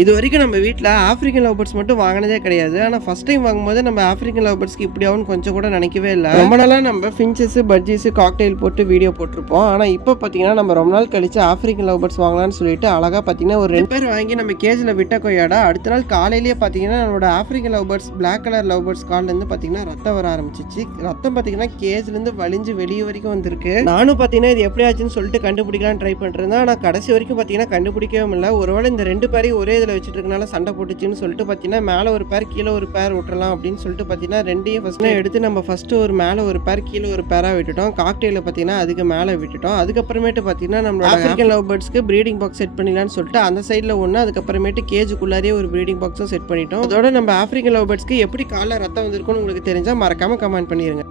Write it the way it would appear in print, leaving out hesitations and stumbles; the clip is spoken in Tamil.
இது வரைக்கும் நம்ம வீட்ல ஆஃப்ரிக்கன் லவ் பேர்ட்ஸ் மட்டும் வாங்குனதே கிடையாது. ஆனா ஃபர்ஸ்ட் டைம் வாங்கும்போது நம்ம ஆஃப்ரிக்கன் லவ் பேர்ட்ஸ்க்கு இப்படி ஆகும்னு கொஞ்சம் கூட நினைக்கவே இல்ல. ரொம்ப நாளா நம்ம ஃபின்ச்சஸ், பட்ஜீஸ், காக்டெயில் போட்டு வீடியோ போட்டிருப்போம். ஆனா இப்போ பார்த்தீங்கன்னா நம்ம ரொம்ப நாள் கழிச்சு ஆஃப்ரிக்கன் லவ் பேர்ட்ஸ் வாங்கலாம்னு சொல்லிட்டு அழகா பார்த்தீங்கன்னா ஒரு 2 பேர் வாங்கி நம்ம கேஜ்ல விட்ட கொய்யாடா அடுத்த நாள் காலையிலேயே பார்த்தீங்கன்னா நம்மளோட African love birds black colour love birds கால்ல இருந்து பார்த்தீங்கன்னா ரத்தம் வர ஆரம்பிச்சிச்சு. ரத்தம் பார்த்தீங்கன்னா கேஜ்ல இருந்து வலிஞ்சு வெளியே வரைக்கும் வந்திருக்கு. நானும் பார்த்தீங்கன்னா இது எப்படி ஆச்சுன்னு சொல்லிட்டு கண்டுபிடிக்கலாம் ட்ரை பண்ணிருந்தேன். ஆனா கடைசி வரைக்கும் பார்த்தீங்கன்னா கண்டுபிடிக்கவே முடியல. ஒருவேளை இந்த 2 பேரையும் ஒரே இதில் வச்சுட்டு இருக்கனால சண்டை போட்டுச்சுன்னு சொல்லிட்டு பார்த்தீங்கன்னா மேலே ஒரு பேர் கீழே ஒரு பேர் விட்டுறலாம் அப்படின்னு சொல்லிட்டு பார்த்தீங்கன்னா ரெண்டையும் ஃபர்ஸ்ட் எடுத்து நம்ம ஃபர்ஸ்ட் ஒரு மேலே ஒரு பேர் கீழே ஒரு பேராக விட்டுட்டோம். காக்டெயில பார்த்தீங்கன்னா அதுக்கு மேலே விட்டுட்டோம். அதுக்கப்புறமேட்டு பார்த்தீங்கன்னா நம்ம African love பேர்ட்ஸ்க்கு breeding box set பண்ணிடலாம்னு சொல்லிட்டு அந்த சைடில் ஒன்று, அதுக்கப்புறமேட்டு கேஜுக்குள்ளாரியே ஒரு ப்ரீடிங் பாக்ஸும் செட் பண்ணிட்டோம். அதோட நம்ம ஆஃப்ரிக்கன் லவ் பேர்ட்ஸ்க்கு எப்படி காலைல ரத்தம் வந்திருக்குன்னு உங்களுக்கு தெரிஞ்சால் மறக்காம கமெண்ட் பண்ணிடுங்க.